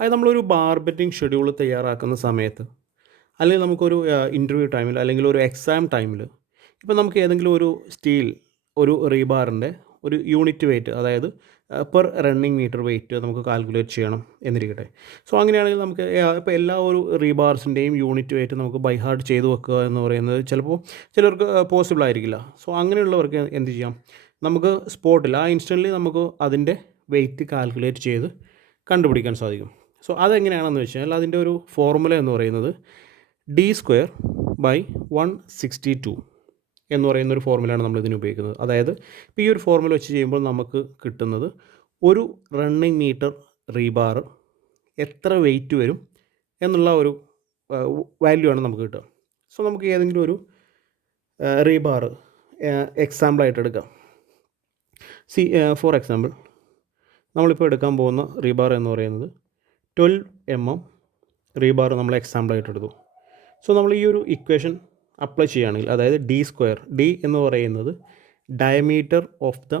അത് നമ്മളൊരു bar betting schedule തയ്യാറാക്കുന്ന സമയത്ത്, അല്ലെങ്കിൽ നമുക്കൊരു ഇൻ്റർവ്യൂ ടൈമിൽ അല്ലെങ്കിൽ ഒരു എക്സാം ടൈമിൽ, ഇപ്പോൾ നമുക്ക് ഏതെങ്കിലും ഒരു സ്റ്റീൽ ഒരു റീബാറിൻ്റെ ഒരു യൂണിറ്റ് വെയിറ്റ്, അതായത് പെർ റണ്ണിങ് മീറ്റർ വെയിറ്റ് നമുക്ക് കാൽക്കുലേറ്റ് ചെയ്യണം എന്നിരിക്കട്ടെ. സോ അങ്ങനെയാണെങ്കിൽ നമുക്ക് ഇപ്പോൾ എല്ലാ ഒരു റീബാർസിൻ്റെയും യൂണിറ്റ് വെയിറ്റ് നമുക്ക് ബൈ ഹാർട്ട് ചെയ്ത് വെക്കുക എന്ന് പറയുന്നത് ചിലപ്പോൾ ചിലർക്ക് പോസിബിൾ ആയിരിക്കില്ല. സോ അങ്ങനെയുള്ളവർക്ക് എന്ത് ചെയ്യാം, നമുക്ക് സ്പോട്ടിൽ ആ ഇൻസ്റ്റൻ്റ്ലി നമുക്ക് അതിൻ്റെ വെയിറ്റ് കാൽക്കുലേറ്റ് ചെയ്ത് കണ്ടുപിടിക്കാൻ സാധിക്കും. സോ അതെങ്ങനെയാണെന്ന് വെച്ചാൽ അതിൻ്റെ ഒരു ഫോർമുല എന്ന് പറയുന്നത് D²/162 എന്ന് പറയുന്നൊരു ഫോർമുലയാണ് നമ്മളിതിന് ഉപയോഗിക്കുന്നത്. അതായത് ഇപ്പോൾ ഈ ഒരു ഫോർമുല വെച്ച് ചെയ്യുമ്പോൾ നമുക്ക് കിട്ടുന്നത് ഒരു റണ്ണിങ് മീറ്റർ റീബാർ എത്ര വെയിറ്റ് വരും എന്നുള്ള ഒരു വാല്യൂ ആണ് നമുക്ക് കിട്ടുക. സോ നമുക്ക് ഏതെങ്കിലും ഒരു റീബാർ എക്സാമ്പിളായിട്ട് എടുക്കാം. ഫോർ എക്സാമ്പിൾ നമ്മളിപ്പോൾ എടുക്കാൻ പോകുന്ന റീബാർ എന്ന് പറയുന്നത് 12 mm റീബാർ നമ്മൾ എക്സാമ്പിളായിട്ട് എടുത്തു. സോ നമ്മൾ ഈ ഒരു ഇക്വേഷൻ അപ്ലൈ ചെയ്യുകയാണെങ്കിൽ, അതായത് D² എന്ന് പറയുന്നത് ഡയമീറ്റർ ഓഫ് ദ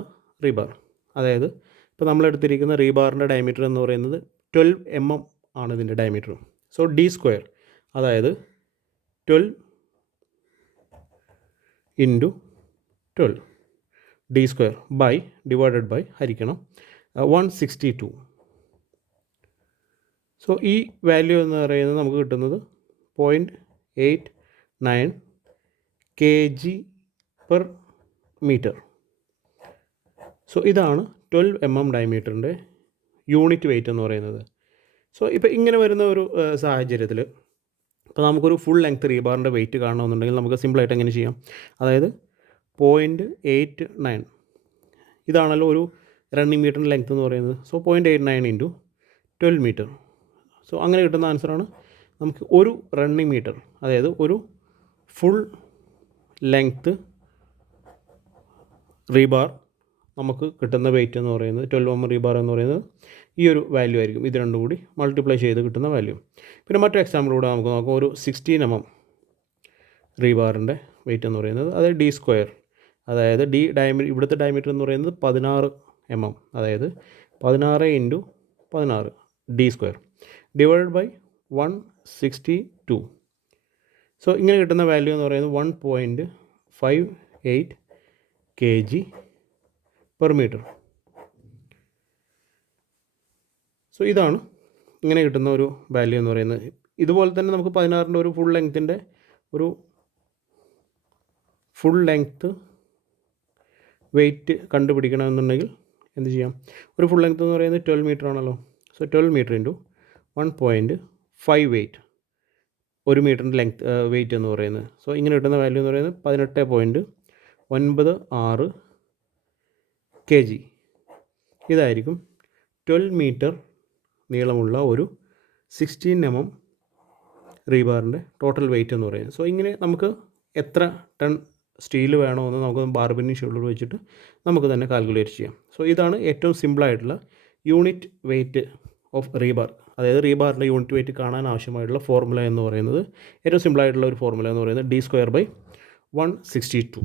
റീബാർ, അതായത് ഇപ്പോൾ നമ്മളെടുത്തിരിക്കുന്ന റീബാറിൻ്റെ ഡയമീറ്റർ എന്ന് പറയുന്നത് 12 mm ആണ് ഇതിൻ്റെ ഡയമീറ്റർ. സോ D², അതായത് 12 × 12 D² ഡിവൈഡഡ് ബൈ ഹരിക്കണം 162. സോ ഈ വാല്യൂ എന്ന് പറയുന്നത് നമുക്ക് കിട്ടുന്നത് 0.89 kg/m. സോ ഇതാണ് 12 mm ഡയമീറ്ററിൻ്റെ യൂണിറ്റ് വെയിറ്റ് എന്ന് പറയുന്നത്. സോ ഇപ്പോൾ ഇങ്ങനെ വരുന്ന ഒരു സാഹചര്യത്തിൽ ഇപ്പോൾ നമുക്കൊരു ഫുൾ ലെങ്ത് റീബാറിൻ്റെ വെയിറ്റ് കാണണമെന്നുണ്ടെങ്കിൽ നമുക്ക് സിമ്പിളായിട്ട് എങ്ങനെ ചെയ്യാം, അതായത് 0.89 ഇതാണല്ലോ ഒരു റണ്ണിങ് മീറ്ററിൻ്റെ ലെങ്ത് എന്ന് പറയുന്നത്. So 0.89 × 12 metre. സോ അങ്ങനെ കിട്ടുന്ന ആൻസറാണ് നമുക്ക് ഒരു റണ്ണിങ് മീറ്റർ, അതായത് ഒരു ഫുൾ ലെങ്ത്ത് റീബാർ നമുക്ക് കിട്ടുന്ന വെയിറ്റ് എന്ന് പറയുന്നത് 12 mm റീബാർ എന്ന് പറയുന്നത് ഈ ഒരു വാല്യൂ ആയിരിക്കും. ഇത് രണ്ടും കൂടി മൾട്ടിപ്ലൈ ചെയ്ത് കിട്ടുന്ന വാല്യൂ. പിന്നെ മറ്റൊരു എക്സാമ്പിൾ കൂടെ നമുക്ക് നോക്കാം. ഒരു 16 mm റീബാറിൻ്റെ വെയിറ്റ് എന്ന് പറയുന്നത്, അതായത് D², അതായത് ഇവിടുത്തെ ഡയമീറ്റർ എന്ന് പറയുന്നത് 16 mm, അതായത് 16 × 16 D² ഡിവൈഡഡ് ബൈ 162. സോ ഇങ്ങനെ കിട്ടുന്ന വാല്യൂ എന്ന് പറയുന്നത് 1.58 kg/m. സോ ഇതാണ് ഇങ്ങനെ കിട്ടുന്ന ഒരു വാല്യൂ എന്ന് പറയുന്നത്. ഇതുപോലെ തന്നെ നമുക്ക് 16ൻ്റെ ഒരു ഫുൾ ലെങ്ത്തിൻ്റെ ഒരു ഫുൾ ലെങ്ത്ത് വെയിറ്റ് കണ്ടുപിടിക്കണമെന്നുണ്ടെങ്കിൽ എന്ത് ചെയ്യാം, ഒരു ഫുൾ ലെങ്ത്ത് എന്ന് പറയുന്നത് 12 മീറ്റർ ആണല്ലോ. സോ 12 മീറ്റർ × 1.58 ഒരു മീറ്ററിൻ്റെ ലെങ്ത്ത് വെയിറ്റ് എന്ന് പറയുന്നത്. സോ ഇങ്ങനെ കിട്ടുന്ന വാല്യൂ എന്ന് പറയുന്നത് 18.96 kg. ഇതായിരിക്കും 12 മീറ്റർ നീളമുള്ള ഒരു 16 mm റീബാറിൻ്റെ ടോട്ടൽ വെയിറ്റ് എന്ന് പറയുന്നത്. സോ ഇങ്ങനെ നമുക്ക് എത്ര ടൺ സ്റ്റീൽ വേണമെന്ന് നമുക്ക് ബാർ ബെൻഡിങ് ഷെഡ്യൂൾ വെച്ചിട്ട് നമുക്ക് തന്നെ കാൽക്കുലേറ്റ് ചെയ്യാം. സോ ഇതാണ് ഏറ്റവും സിമ്പിളായിട്ടുള്ള യൂണിറ്റ് വെയിറ്റ് ഓഫ് റീബാർ, അതായത് റീബാറിൻ്റെ യൂണിറ്റ് വെയിറ്റ് കാണാൻ ആവശ്യമായിട്ടുള്ള ഫോർമുല എന്ന് പറയുന്നത്. ഏറ്റവും സിമ്പിളായിട്ടുള്ള ഒരു ഫോർമുല എന്ന് പറയുന്നത് D²/162.